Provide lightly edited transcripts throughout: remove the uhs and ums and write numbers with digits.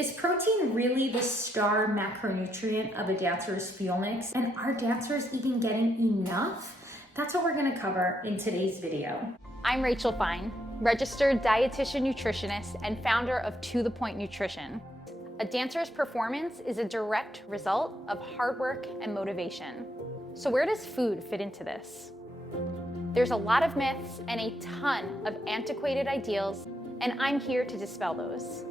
Is protein really the star macronutrient of a dancer's fuel mix? And are dancers even getting enough? That's what we're gonna cover in today's video. I'm Rachel Fine, registered Dietitian Nutritionist and founder of To The Point Nutrition. A dancer's performance is a direct result of hard work and motivation. So where does food fit into this? There's a lot of myths and a ton of antiquated ideals, and I'm here to dispel those.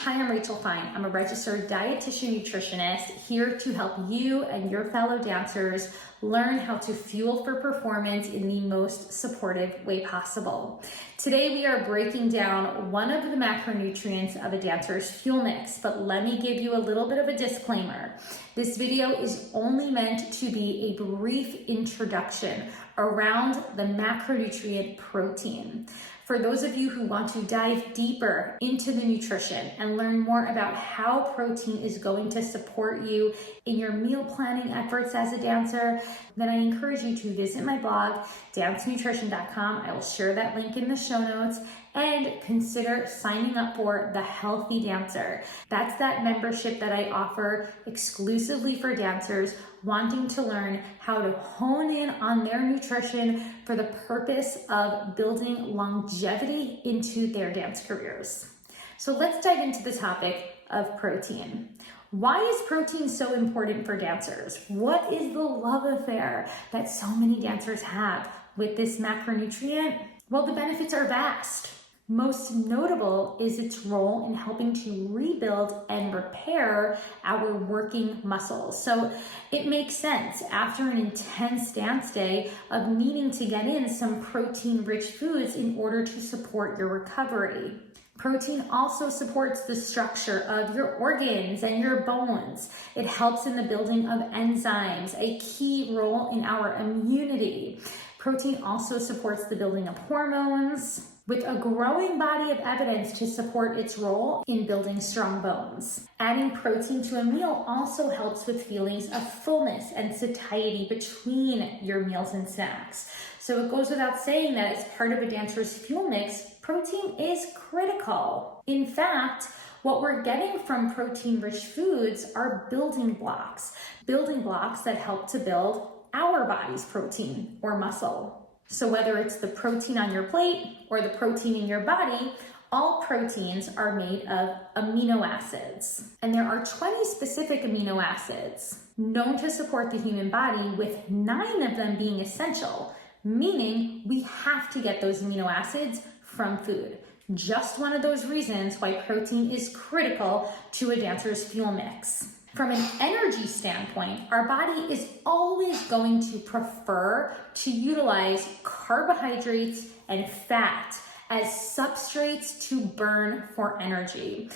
Hi, I'm Rachel Fine. I'm a registered dietitian nutritionist here to help you and your fellow dancers learn how to fuel for performance in the most supportive way possible. Today we are breaking down one of the macronutrients of a dancer's fuel mix, but let me give you a little bit of a disclaimer. This video is only meant to be a brief introduction around the macronutrient protein. For those of you who want to dive deeper into the nutrition and learn more about how protein is going to support you in your meal planning efforts as a dancer, then I encourage you to visit my blog, dancenutrition.com. I will share that link in the show notes, and consider signing up for the Healthy Dancer. That's that membership that I offer exclusively for dancers wanting to learn how to hone in on their nutrition for the purpose of building longevity into their dance careers. So let's dive into the topic of protein. Why is protein so important for dancers? What is the love affair that so many dancers have with this macronutrient? Well, the benefits are vast. Most notable is its role in helping to rebuild and repair our working muscles. So it makes sense after an intense dance day of needing to get in some protein-rich foods in order to support your recovery. Protein also supports the structure of your organs and your bones. It helps in the building of enzymes, a key role in our immunity. Protein also supports the building of hormones, with a growing body of evidence to support its role in building strong bones. Adding protein to a meal also helps with feelings of fullness and satiety between your meals and snacks. So it goes without saying that as part of a dancer's fuel mix, protein is critical. In fact, what we're getting from protein-rich foods are building blocks that help to build our body's protein or muscle. So whether it's the protein on your plate or the protein in your body, all proteins are made of amino acids. And there are 20 specific amino acids known to support the human body, with 9 of them being essential, meaning we have to get those amino acids from food. Just one of those reasons why protein is critical to a dancer's fuel mix. From an energy standpoint, our body is always going to prefer to utilize carbohydrates and fat as substrates to burn for energy.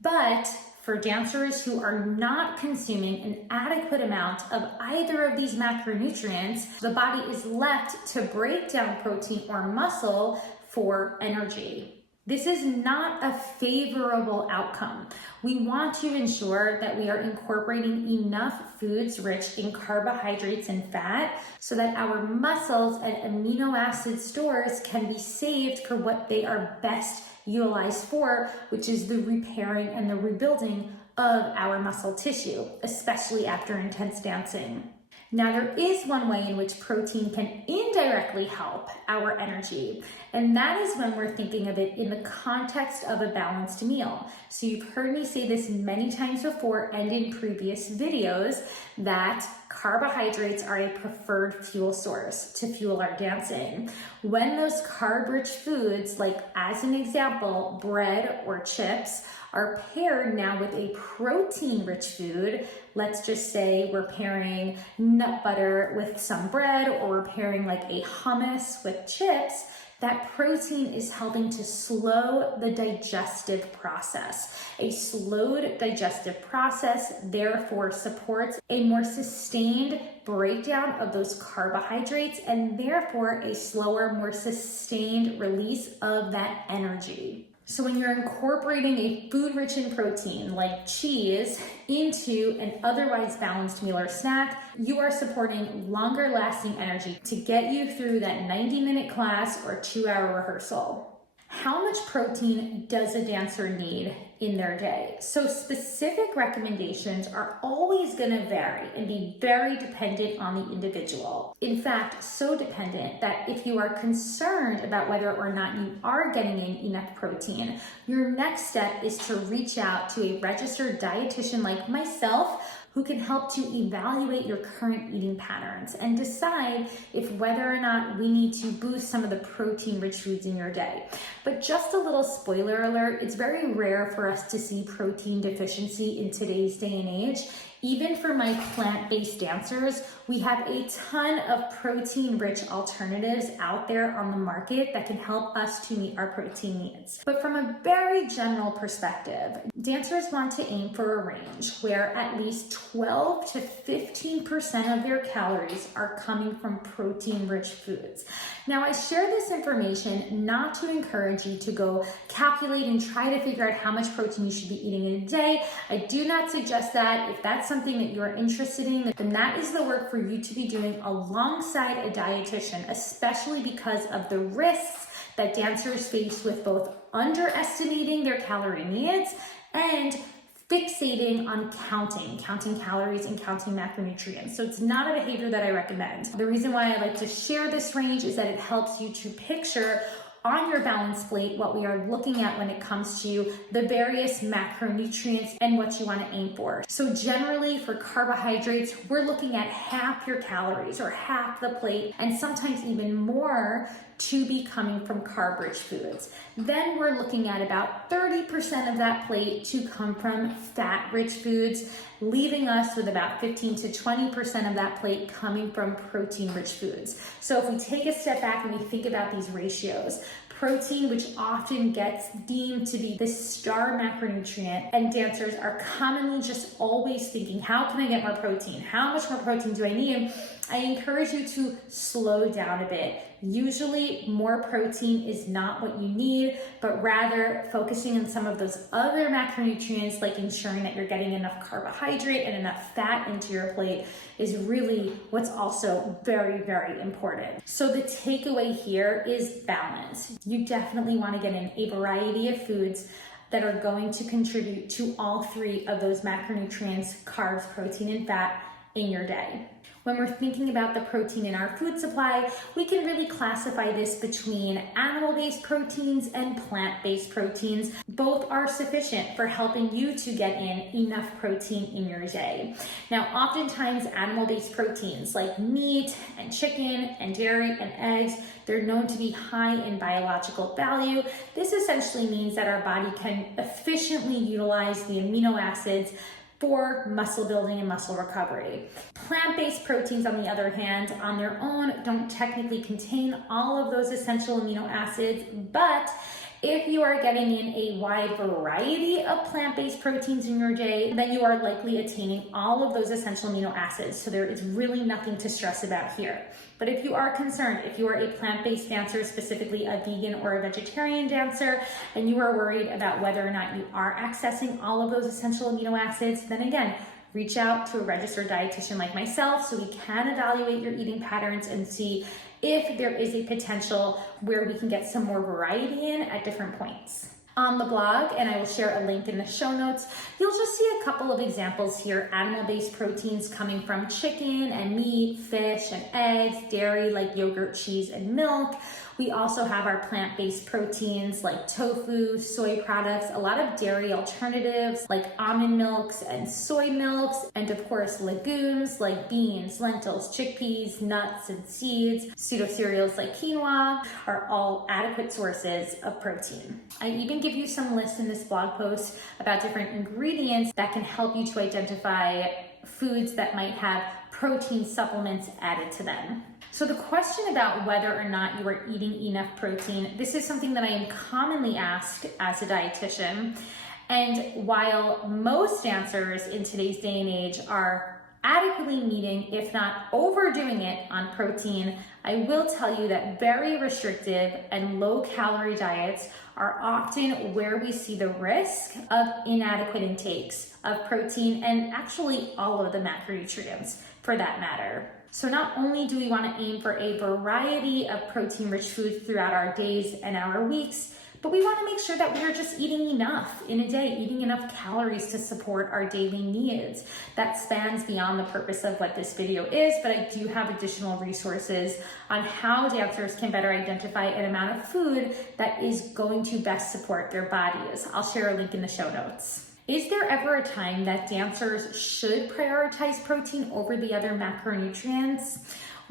But for dancers who are not consuming an adequate amount of either of these macronutrients, the body is left to break down protein or muscle for energy. This is not a favorable outcome. We want to ensure that we are incorporating enough foods rich in carbohydrates and fat so that our muscles and amino acid stores can be saved for what they are best utilized for, which is the repairing and the rebuilding of our muscle tissue, especially after intense dancing. Now, there is one way in which protein can indirectly help our energy, and that is when we're thinking of it in the context of a balanced meal. So you've heard me say this many times before and in previous videos that carbohydrates are a preferred fuel source to fuel our dancing. When those carb-rich foods, like as an example, bread or chips, are paired now with a protein-rich food, let's just say we're pairing nut butter with some bread, or we're pairing like a hummus with chips, that protein is helping to slow the digestive process. A slowed digestive process therefore supports a more sustained breakdown of those carbohydrates and therefore a slower, more sustained release of that energy. So when you're incorporating a food rich in protein like cheese into an otherwise balanced meal or snack, you are supporting longer lasting energy to get you through that 90-minute class or 2-hour rehearsal. How much protein does a dancer need in their day? So specific recommendations are always going to vary and be very dependent on the individual. In fact, so dependent that if you are concerned about whether or not you are getting in enough protein, your next step is to reach out to a registered dietitian like myself who can help to evaluate your current eating patterns and decide if whether or not we need to boost some of the protein-rich foods in your day. But just a little spoiler alert, it's very rare for us to see protein deficiency in today's day and age. Even for my plant-based dancers, we have a ton of protein-rich alternatives out there on the market that can help us to meet our protein needs. But from a very general perspective, dancers want to aim for a range where at least 12 to 15% of their calories are coming from protein-rich foods. Now, I share this information not to encourage you to go calculate and try to figure out how much protein you should be eating in a day. I do not suggest that. If that's something that you're interested in, then that is the work for you to be doing alongside a dietitian, especially because of the risks that dancers face with both underestimating their calorie needs and fixating on counting calories and counting macronutrients. So it's not a behavior that I recommend. The reason why I like to share this range is that it helps you to picture on your balance plate what we are looking at when it comes to the various macronutrients and what you want to aim for. So generally for carbohydrates, we're looking at half your calories or half the plate, and sometimes even more to be coming from carb-rich foods. Then we're looking at about 30% of that plate to come from fat-rich foods, leaving us with about 15 to 20% of that plate coming from protein-rich foods. So if we take a step back and we think about these ratios, protein, which often gets deemed to be the star macronutrient, and dancers are commonly just always thinking, how can I get more protein? How much more protein do I need? I encourage you to slow down a bit. Usually more protein is not what you need, but rather focusing on some of those other macronutrients, like ensuring that you're getting enough carbohydrate and enough fat into your plate, is really what's also very, very important. So the takeaway here is balance. You definitely want to get in a variety of foods that are going to contribute to all three of those macronutrients, carbs, protein, and fat in your day. When we're thinking about the protein in our food supply, we can really classify this between animal-based proteins and plant-based proteins. Both are sufficient for helping you to get in enough protein in your day. Now, oftentimes animal-based proteins like meat and chicken and dairy and eggs, they're known to be high in biological value. This essentially means that our body can efficiently utilize the amino acids for muscle building and muscle recovery. Plant-based proteins, on the other hand, on their own, don't technically contain all of those essential amino acids, but if you are getting in a wide variety of plant-based proteins in your day, then you are likely attaining all of those essential amino acids. So there is really nothing to stress about here. But if you are concerned, if you are a plant-based dancer, specifically a vegan or a vegetarian dancer, and you are worried about whether or not you are accessing all of those essential amino acids, then again, reach out to a registered dietitian like myself so we can evaluate your eating patterns and see if there is a potential where we can get some more variety in at different points. On the blog, and I will share a link in the show notes, you'll just see a couple of examples here. Animal-based proteins coming from chicken and meat, fish and eggs, dairy like yogurt, cheese, and milk. We also have our plant-based proteins like tofu, soy products, a lot of dairy alternatives like almond milks and soy milks, and of course legumes like beans, lentils, chickpeas, nuts, and seeds. Pseudo cereals like quinoa are all adequate sources of protein. I even give you some lists in this blog post about different ingredients that can help you to identify foods that might have protein supplements added to them. So the question about whether or not you are eating enough protein, this is something that I am commonly asked as a dietitian. And while most dancers in today's day and age are adequately meeting, if not overdoing it on protein, I will tell you that very restrictive and low calorie diets are often where we see the risk of inadequate intakes of protein and actually all of the macronutrients for that matter. So not only do we want to aim for a variety of protein-rich foods throughout our days and our weeks, But we want to make sure that we are just eating enough in a day, eating enough calories to support our daily needs. That spans beyond the purpose of what this video is, but I do have additional resources on how dancers can better identify an amount of food that is going to best support their bodies. I'll share a link in the show notes. Is there ever a time that dancers should prioritize protein over the other macronutrients?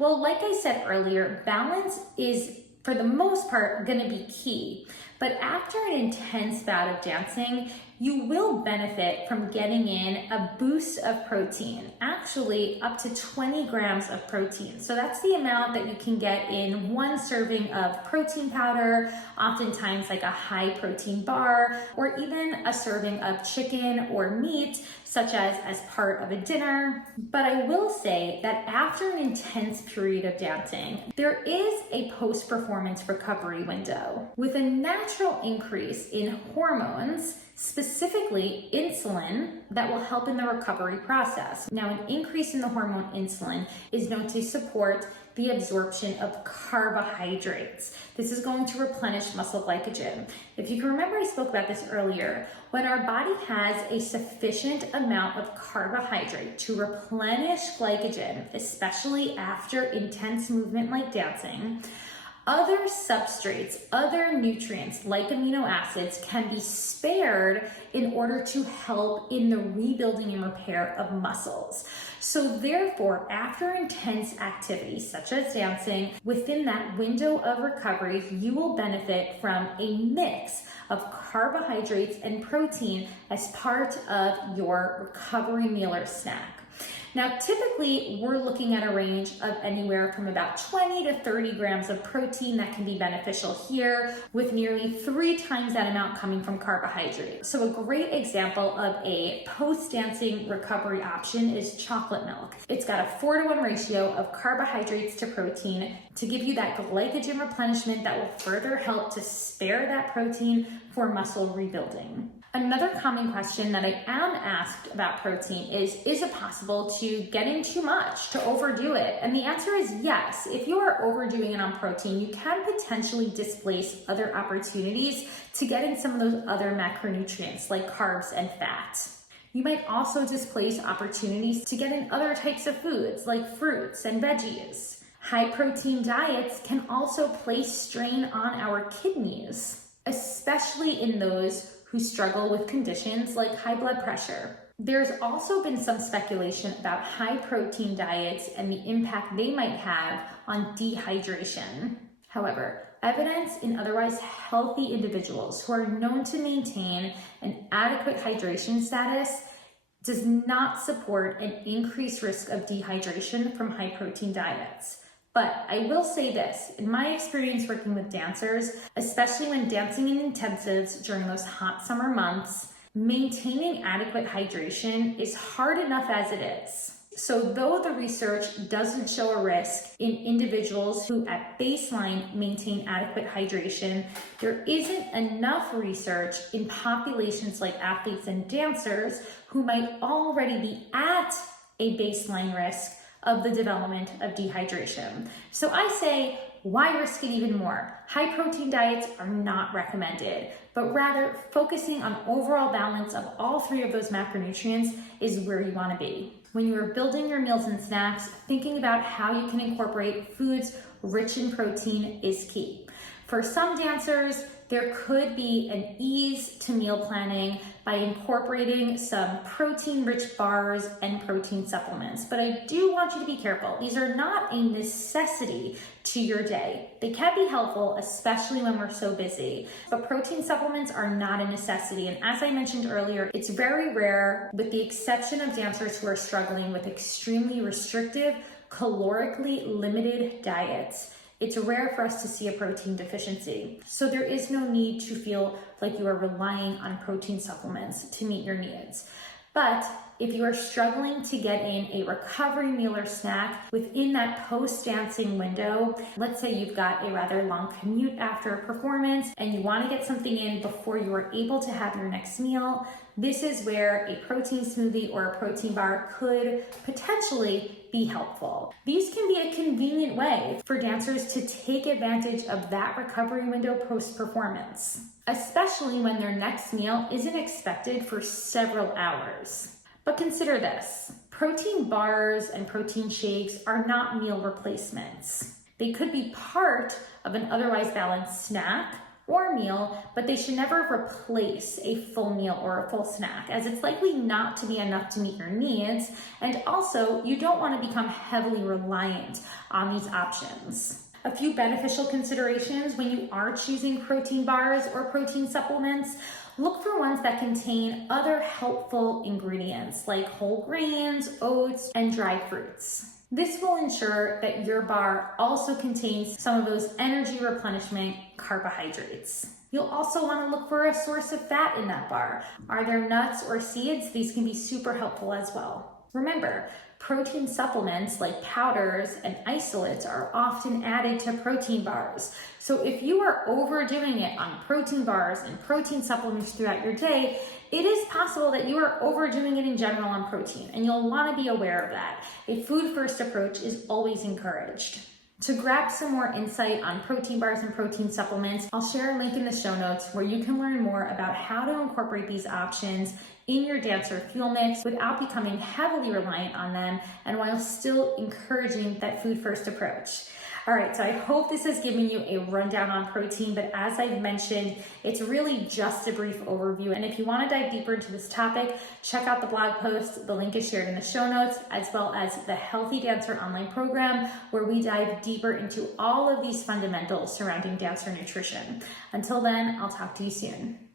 Well, like I said earlier, balance is, for the most part, going to be key. But after an intense bout of dancing, you will benefit from getting in a boost of protein, actually up to 20 grams of protein. So that's the amount that you can get in one serving of protein powder, oftentimes like a high protein bar, or even a serving of chicken or meat, such as part of a dinner. But I will say that after an intense period of dancing, there is a post-performance recovery window with a natural increase in hormones, specifically insulin, that will help in the recovery process. Now, an increase in the hormone insulin is known to support the absorption of carbohydrates. This is going to replenish muscle glycogen. If you can remember, I spoke about this earlier. When our body has a sufficient amount of carbohydrate to replenish glycogen, especially after intense movement like dancing, other substrates, other nutrients like amino acids can be spared in order to help in the rebuilding and repair of muscles. So therefore, after intense activities such as dancing, within that window of recovery, you will benefit from a mix of carbohydrates and protein as part of your recovery meal or snack. Now, typically, we're looking at a range of anywhere from about 20 to 30 grams of protein that can be beneficial here, with nearly 3 times that amount coming from carbohydrates. So a great example of a post-dancing recovery option is chocolate milk. It's got a 4-to-1 ratio of carbohydrates to protein to give you that glycogen replenishment that will further help to spare that protein for muscle rebuilding. Another common question that I am asked about protein is it possible to get in too much, to overdo it? And the answer is yes. If you are overdoing it on protein, you can potentially displace other opportunities to get in some of those other macronutrients like carbs and fats. You might also displace opportunities to get in other types of foods like fruits and veggies. High protein diets can also place strain on our kidneys, especially in those who struggle with conditions like high blood pressure. There's also been some speculation about high protein diets and the impact they might have on dehydration. However, evidence in otherwise healthy individuals who are known to maintain an adequate hydration status does not support an increased risk of dehydration from high protein diets. But I will say this, in my experience working with dancers, especially when dancing in intensives during those hot summer months, maintaining adequate hydration is hard enough as it is. So though the research doesn't show a risk in individuals who at baseline maintain adequate hydration, there isn't enough research in populations like athletes and dancers who might already be at a baseline risk of the development of dehydration. So I say, why risk it even more? High protein diets are not recommended, but rather focusing on overall balance of all 3 of those macronutrients is where you want to be. When you are building your meals and snacks, thinking about how you can incorporate foods rich in protein is key. For some dancers, there could be an ease to meal planning by incorporating some protein-rich bars and protein supplements. But I do want you to be careful. These are not a necessity to your day. They can be helpful, especially when we're so busy. But protein supplements are not a necessity. And as I mentioned earlier, it's very rare, with the exception of dancers who are struggling with extremely restrictive, calorically limited diets. It's rare for us to see a protein deficiency. So there is no need to feel like you are relying on protein supplements to meet your needs. But if you are struggling to get in a recovery meal or snack within that post-dancing window, let's say you've got a rather long commute after a performance and you want to get something in before you are able to have your next meal, this is where a protein smoothie or a protein bar could potentially be helpful. These can be a convenient way for dancers to take advantage of that recovery window post-performance, especially when their next meal isn't expected for several hours. But consider this, protein bars and protein shakes are not meal replacements. They could be part of an otherwise balanced snack or meal, but they should never replace a full meal or a full snack, as it's likely not to be enough to meet your needs. And also, you don't want to become heavily reliant on these options. A few beneficial considerations when you are choosing protein bars or protein supplements: look for ones that contain other helpful ingredients like whole grains, oats, and dried fruits. This will ensure that your bar also contains some of those energy replenishment carbohydrates. You'll also want to look for a source of fat in that bar. Are there nuts or seeds? These can be super helpful as well. Remember, protein supplements like powders and isolates are often added to protein bars. So if you are overdoing it on protein bars and protein supplements throughout your day, it is possible that you are overdoing it in general on protein, and you'll want to be aware of that. A food-first approach is always encouraged. To grab some more insight on protein bars and protein supplements, I'll share a link in the show notes where you can learn more about how to incorporate these options in your dancer fuel mix without becoming heavily reliant on them and while still encouraging that food-first approach. All right, so I hope this has given you a rundown on protein, but as I've mentioned, it's really just a brief overview. And if you want to dive deeper into this topic, check out the blog post. The link is shared in the show notes, as well as the Healthy Dancer online program, where we dive deeper into all of these fundamentals surrounding dancer nutrition. Until then, I'll talk to you soon.